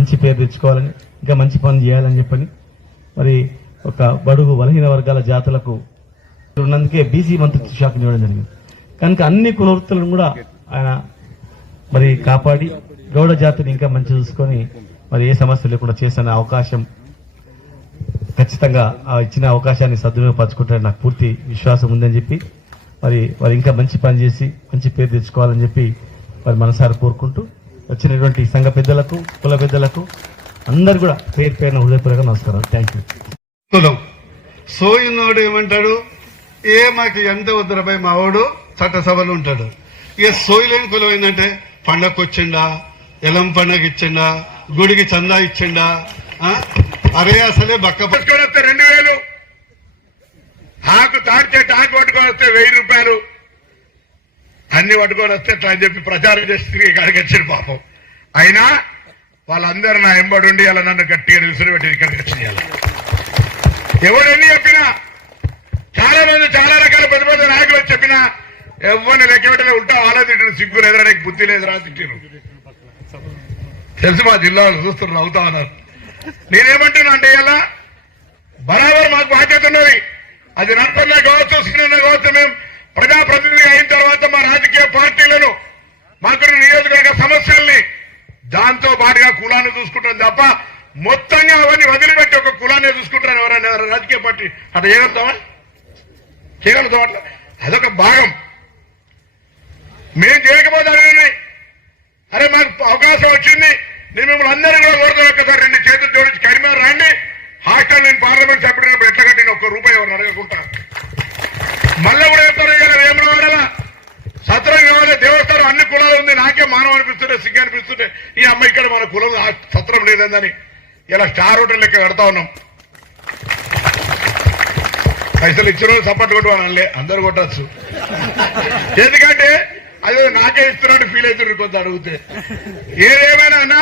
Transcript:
మంచి పేరు తెచ్చుకోవాలని, ఇంకా మంచి పనులు చేయాలని చెప్పని మరి ఒక బడుగు బలహీన వర్గాల జాతులకు ఉన్నందుకే బీసీ మంత్రిత్వ శాఖ ఇవ్వడం జరిగింది. కనుక అన్ని కుల వృత్తులను కూడా ఆయన మరి కాపాడి గౌడ జాతిని ఇంకా మంచి చూసుకొని మరి ఏ సమస్య లేకుండా చేసిన అవకాశం ఖచ్చితంగా ఇచ్చిన అవకాశాన్ని సద్వినియోగపరచుకుంటారని నాకు పూర్తి విశ్వాసం ఉందని చెప్పి మరి ఇంకా మంచి పని చేసి మంచి పేరు తెచ్చుకోవాలని చెప్పి మరి మనసారి కోరుకుంటూ వచ్చినటువంటి సంఘ పెద్దలకు కుల పెద్దలకు అందరు కూడా పేరు పేరున హృదయపూర్వక నమస్కారం. Thank you. కులం సోయినోడు ఏమంటాడు, మాకు ఎంత వద్దరపై మావాడు చట్టసభలు ఉంటాడు. ఇక సోయిలేని కులం ఏంటంటే పండగకు వచ్చిండా, ఎలం పండగ ఇచ్చిండా, గుడికి చందా ఇచ్చిండా, అరే అసలే బక్క పట్టుకొని వస్తే 2000, ఆకు తాడితే టాకు పట్టుకొని వస్తే 1000 రూపాయలు, అన్ని పట్టుకొని వస్తే అట్లా అని చెప్పి ప్రచారం చేసి తిరిగి ఇక్కడికి వచ్చాడు పాపం. అయినా వాళ్ళందరూ నా ఎంబడుండి అలా నన్ను గట్టిగా నిలుసులు పెట్టి ఇక్కడికి వచ్చేయాలి. ఎవడెన్ని చెప్పినా, చాలా మంది చాలా రకాల పెద్ద పెద్ద నాయకులు చెప్పినా ఎవరిని లెక్కబెట్టలే, ఉంటా ఆలోచించడం సిగ్గు లేదురా, నీకు బుద్ధి లేదురా తిట్టిరు. తెలుసు, మా జిల్లాలో చూస్తున్నారు, అవుతా ఉన్నారు. నేనేమంటున్నా అంటే ఇలా బరాబర్ మాకు బాధ్యత ఉన్నది. అది నడపన్నా కావచ్చు, సినిమా కావచ్చు. మేము ప్రజాప్రతినిధి అయిన తర్వాత మా రాజకీయ పార్టీలను, మాకు నియోజకవర్గ సమస్యల్ని, దాంతో పాటుగా కులాన్ని చూసుకుంటాం తప్ప మొత్తంగా అవన్నీ వదిలిపెట్టి ఒక కులాన్ని చూసుకుంటారు ఎవరైనా రాజకీయ పార్టీ. అట్లా చేయగలుగుతామా? అట్లా అదొక భాగం. మేం చేయకపోతే అరే మాకు అవకాశం వచ్చింది, నేను మిమ్మల్ని అందరూ కూడా కోరుతాను, ఒక్కసారి 2 చేతులు జోడించి కరీంనగర్ రండి. హాస్టల్ నేను పార్లమెంట్ సభ్యుడు ఎట్లా కట్టిన ₹1 ఎవరిని అడగకుండా మళ్ళీ కూడా చెప్తారు. కదా వేమనవాడలా సత్రం కావాలి, దేవస్థానం అన్ని కులాలు ఉంది, నాకే మానవ అనిపిస్తుంటే, సిగ్గు అనిపిస్తుంటే ఈ అమ్మ ఇక్కడ మన కులం సత్రం లేదని ఇలా స్టార్ హోటల్ లెక్క కడతా ఉన్నాం. పైసలు ఇచ్చిన సపోర్ట్ కొట్టుకోవాలే, అందరు కొట్టచ్చు. ఎందుకంటే అది నాకే ఇస్తున్నట్టు ఫీల్ అవుతున్నారు కొంత అడిగితే. ఏదేమైనా అన్నా